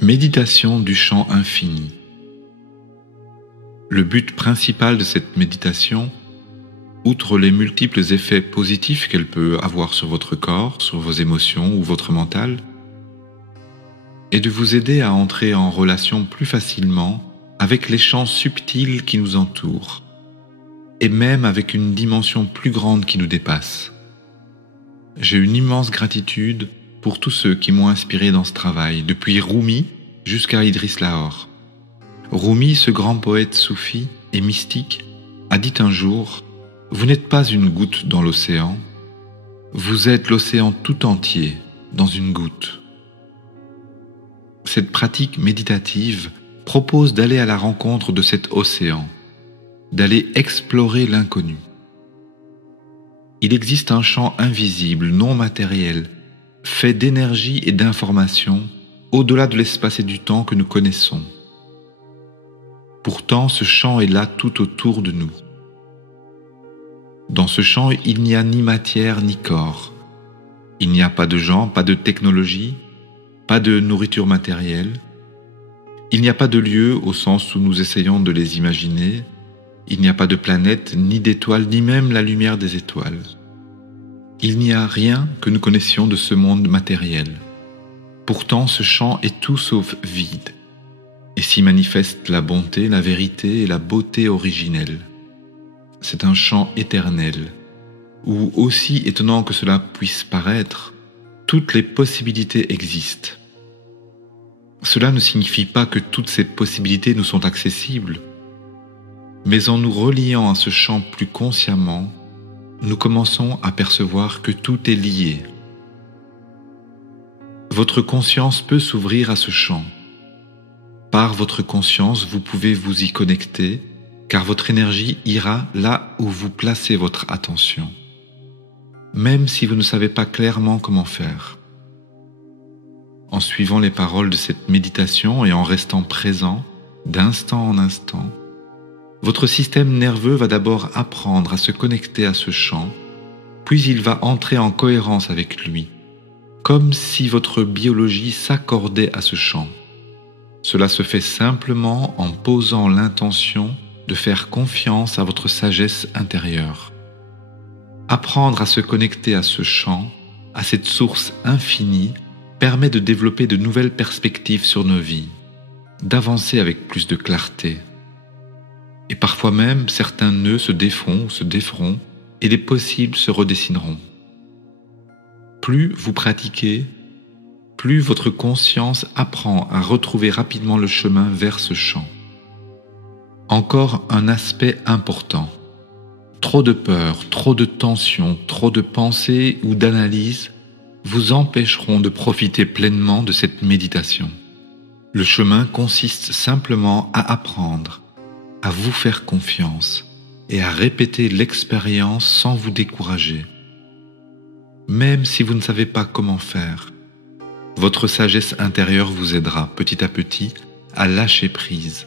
Méditation du champ infini. Le but principal de cette méditation, outre les multiples effets positifs qu'elle peut avoir sur votre corps, sur vos émotions ou votre mental, est de vous aider à entrer en relation plus facilement avec les champs subtils qui nous entourent, et même avec une dimension plus grande qui nous dépasse. J'ai une immense gratitude pour tous ceux qui m'ont inspiré dans ce travail, depuis Rumi jusqu'à Idriss Lahore. Rumi, ce grand poète soufi et mystique, a dit un jour « Vous n'êtes pas une goutte dans l'océan, vous êtes l'océan tout entier dans une goutte ». Cette pratique méditative propose d'aller à la rencontre de cet océan, d'aller explorer l'inconnu. Il existe un champ invisible, non matériel, fait d'énergie et d'information au-delà de l'espace et du temps que nous connaissons. Pourtant, ce champ est là tout autour de nous. Dans ce champ, il n'y a ni matière ni corps. Il n'y a pas de gens, pas de technologie, pas de nourriture matérielle. Il n'y a pas de lieux au sens où nous essayons de les imaginer. Il n'y a pas de planète, ni d'étoiles, ni même la lumière des étoiles. Il n'y a rien que nous connaissions de ce monde matériel. Pourtant, ce champ est tout sauf vide, et s'y manifeste la bonté, la vérité et la beauté originelle. C'est un champ éternel, où, aussi étonnant que cela puisse paraître, toutes les possibilités existent. Cela ne signifie pas que toutes ces possibilités nous sont accessibles, mais en nous reliant à ce champ plus consciemment, nous commençons à percevoir que tout est lié. Votre conscience peut s'ouvrir à ce champ. Par votre conscience, vous pouvez vous y connecter, car votre énergie ira là où vous placez votre attention, même si vous ne savez pas clairement comment faire. En suivant les paroles de cette méditation et en restant présent, d'instant en instant, votre système nerveux va d'abord apprendre à se connecter à ce champ, puis il va entrer en cohérence avec lui, comme si votre biologie s'accordait à ce champ. Cela se fait simplement en posant l'intention de faire confiance à votre sagesse intérieure. Apprendre à se connecter à ce champ, à cette source infinie, permet de développer de nouvelles perspectives sur nos vies, d'avancer avec plus de clarté. Et parfois même, certains nœuds se déferont et les possibles se redessineront. Plus vous pratiquez, plus votre conscience apprend à retrouver rapidement le chemin vers ce champ. Encore un aspect important. Trop de peur, trop de tension, trop de pensées ou d'analyse vous empêcheront de profiter pleinement de cette méditation. Le chemin consiste simplement à apprendre, à vous faire confiance et à répéter l'expérience sans vous décourager. Même si vous ne savez pas comment faire, votre sagesse intérieure vous aidera petit à petit à lâcher prise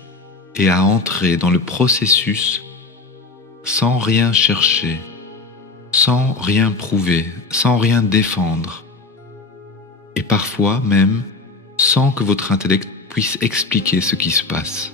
et à entrer dans le processus sans rien chercher, sans rien prouver, sans rien défendre, et parfois même sans que votre intellect puisse expliquer ce qui se passe.